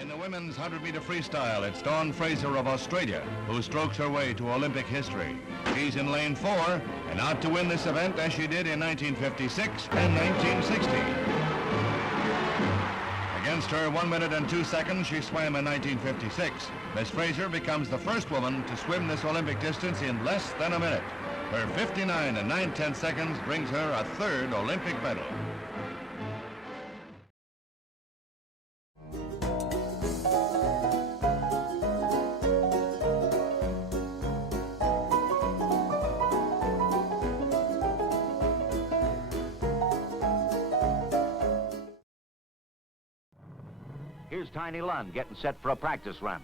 In the women's 100-meter freestyle, it's Dawn Fraser of Australia who strokes her way to Olympic history. She's in lane 4 and out to win this event as she did in 1956 and 1960. Against her 1 minute and 2 seconds she swam in 1956. Miss Fraser becomes the first woman to swim this Olympic distance in less than a minute. Her 59 and 9/10 seconds brings her a third Olympic medal. Here's Tiny Lund getting set for a practice run.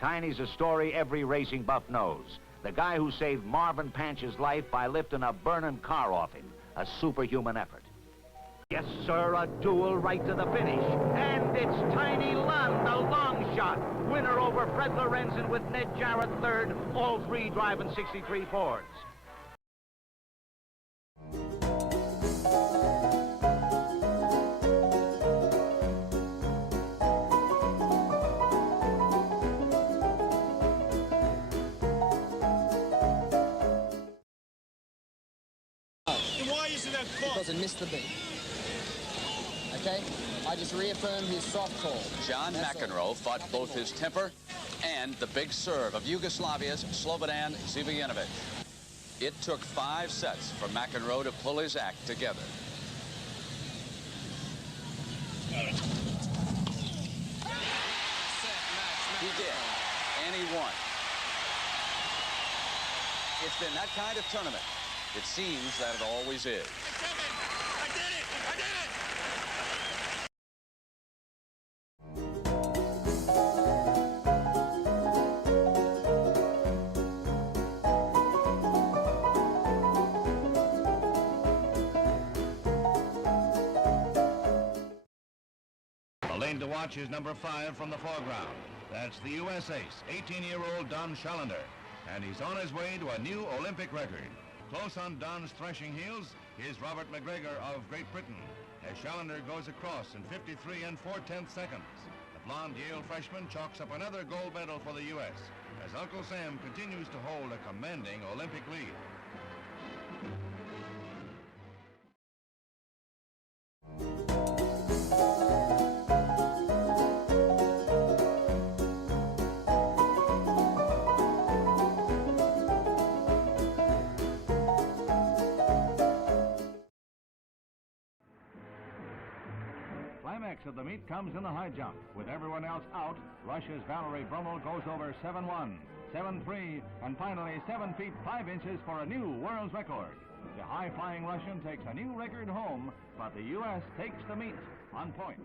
Tiny's a story every racing buff knows. The guy who saved Marvin Panch's life by lifting a burning car off him. A superhuman effort. Yes, sir, a duel right to the finish. And it's Tiny Lund, the long shot. Winner over Fred Lorenzen with Ned Jarrett third, all three driving 63 Fords. Because I missed the beat. Okay? I just reaffirmed his soft call. John McEnroe fought both his temper and the big serve of Yugoslavia's Slobodan Zivojinovic. It took 5 sets for McEnroe to pull his act together. He did, and he won. It's been that kind of tournament. It seems that it always is. I did it! I did it! The lane to watch is number 5 from the foreground. That's the U.S. ace, 18-year-old Don Schallender. And he's on his way to a new Olympic record. Close on Don's threshing heels is Robert McGregor of Great Britain, as Schallender goes across in 53 and 4/10 seconds. The blonde Yale freshman chalks up another gold medal for the U.S., as Uncle Sam continues to hold a commanding Olympic lead. Climax of the meet comes in the high jump. With everyone else out, Russia's Valerie Brummel goes over 7-1, 7-3, and finally 7 feet 5 inches for a new world's record. The high-flying Russian takes a new record home, but the U.S. takes the meet on points.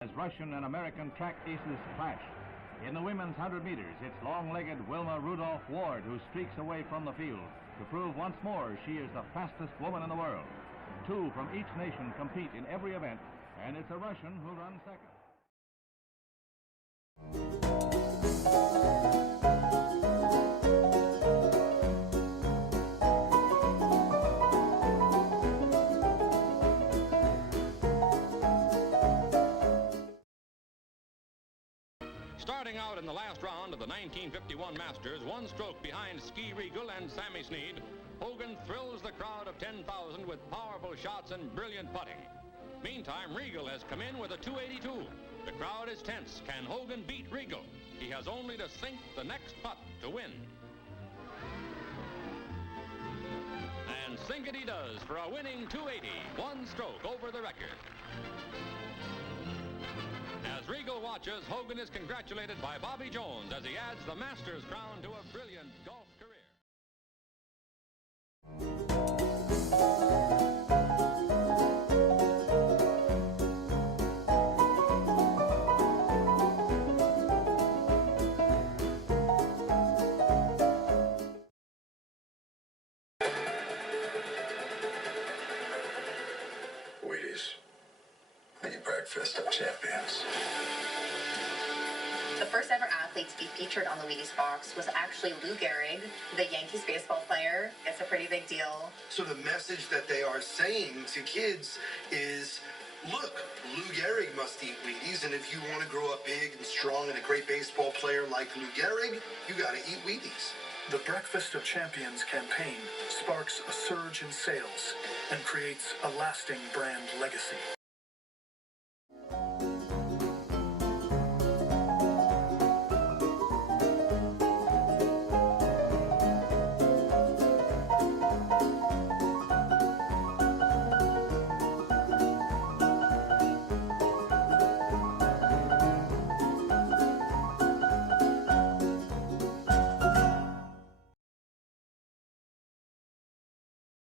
As Russian and American track aces clash. In the women's 100 meters, it's long-legged Wilma Rudolph Ward who streaks away from the field to prove once more she is the fastest woman in the world. 2 from each nation compete in every event, and it's a Russian who runs second. Starting out in the last round of the 1951 Masters, one stroke behind Ski Regal and Sammy Snead, Hogan thrills the crowd of 10,000 with powerful shots and brilliant putting. Meantime, Regal has come in with a 282. The crowd is tense. Can Hogan beat Regal? He has only to sink the next putt to win. And sink it he does for a winning 280, one stroke over the record. As Regal watches, Hogan is congratulated by Bobby Jones as he adds the Masters crown to a brilliant golf career. Wheaties, the breakfast of champions. The first ever athlete to be featured on the Wheaties box was actually Lou Gehrig, the Yankees baseball player. It's a pretty big deal. So the message that they are saying to kids is, look, Lou Gehrig must eat Wheaties, and if you want to grow up big and strong and a great baseball player like Lou Gehrig, you got to eat Wheaties. The Breakfast of Champions campaign sparks a surge in sales and creates a lasting brand legacy.